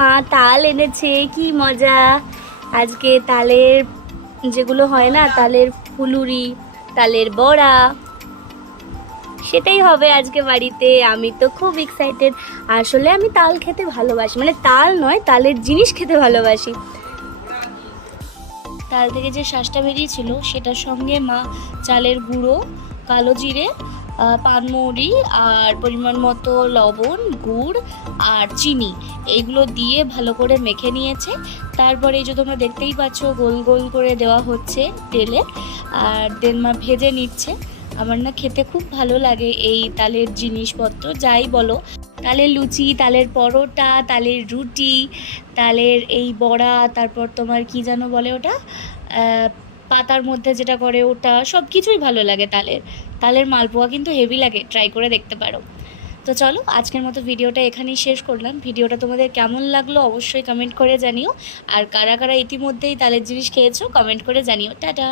মা তাল এনেছে, কি মজা। আজকে তালের যেগুলো হয় না, তালের ফুলুরি, তালের বড়া, সেটাই হবে আজকে বাড়িতে। আমি তো খুব এক্সাইটেড। আসলে আমি তাল খেতে ভালোবাসি, মানে তাল নয়, তালের জিনিস খেতে ভালোবাসি। তাল থেকে যে শ্বাসটা বেরিয়েছিল সেটার সঙ্গে মা চালের গুঁড়ো, কালো জিরে, পানমৌরি আর পরিমাণ মতো লবণ, গুড় আর চিনি, এইগুলো দিয়ে ভালো করে মেখে নিয়েছে। তারপরে এই যে তোমরা দেখতেই পাচ্ছ গোল গোল করে দেওয়া হচ্ছে তেলে, আর দেন মা ভেজে নিচ্ছে। আমার না খেতে খুব ভালো লাগে এই তালের জিনিসপত্র, যাই বলো, তালের লুচি, তালের পরোটা, তালের রুটি, তালের এই বড়া, তারপর তোমার কি যেন বলে ওটা, পাতার মধ্যে যেটা করে ওটা, সব কিছুই ভালো লাগে। তালের তালের মালপোয়া কিন্তু হেভি লাগে, ট্রাই করে দেখতে পারো। তো চলো, আজকের মতো ভিডিওটা এখানেই শেষ করলাম। ভিডিওটা তোমাদের কেমন লাগলো অবশ্যই কমেন্ট করে জানিও, আর কারা কারা ইতিমধ্যেই তালের জিনিস খেয়েছো কমেন্ট করে জানিও। টাটা।